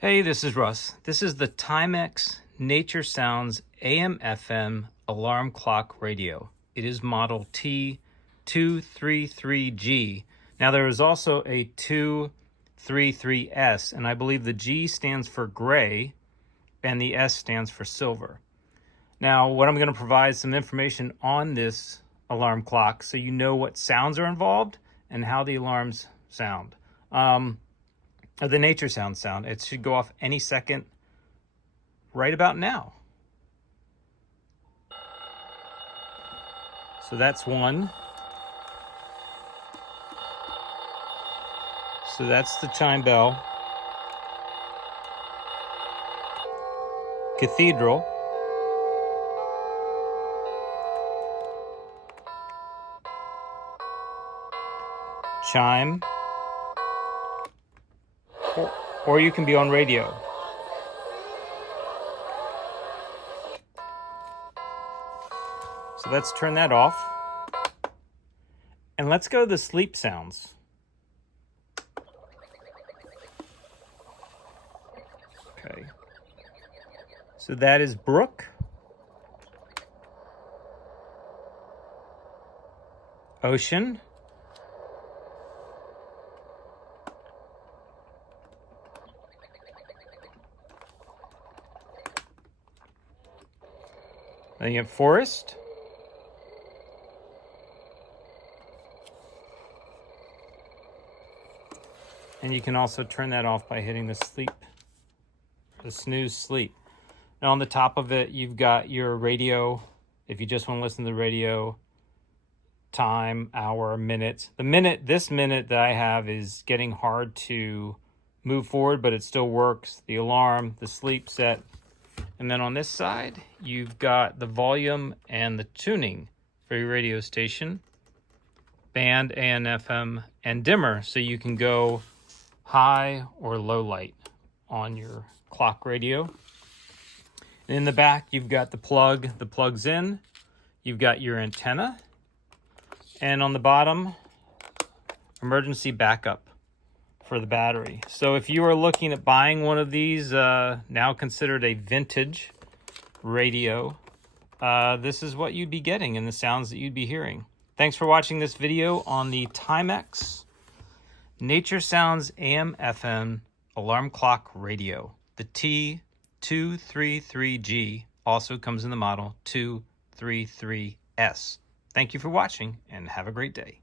Hey, this is Russ. This is the Timex Nature Sounds AM/FM alarm clock radio. It is model T233G. Now there is also a 233S, and I believe the G stands for gray and the S stands for silver. Now, what I'm going to provide some information on this alarm clock so you know what sounds are involved and how the alarms sound. The nature sound. It should go off any second right about now. So that's one. So that's the chime bell. Cathedral. Chime. Or you can be on radio. So let's turn that off. And let's go to the sleep sounds. Okay. So that is brook, ocean, then you have forest, and you can also turn that off by hitting the snooze sleep. Now on the top of it, you've got your radio. If you just want to listen to the radio, time, hour, minutes. This minute that I have is getting hard to move forward, but it still works. The alarm, the sleep set. And then on this side, you've got the volume and the tuning for your radio station, band, AM, FM, and dimmer, so you can go high or low light on your clock radio. And in the back, you've got the plug that plugs in. You've got your antenna. And on the bottom, emergency backup for the battery. So if you are looking at buying one of these, now considered a vintage radio, this is what you'd be getting and the sounds that you'd be hearing. Thanks for watching this video on the Timex Nature Sounds AM/FM alarm clock radio. The T233G also comes in the model 233S. Thank you for watching and have a great day.